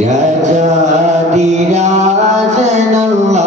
രാജാതിരാജനല്ലാ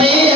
Amém.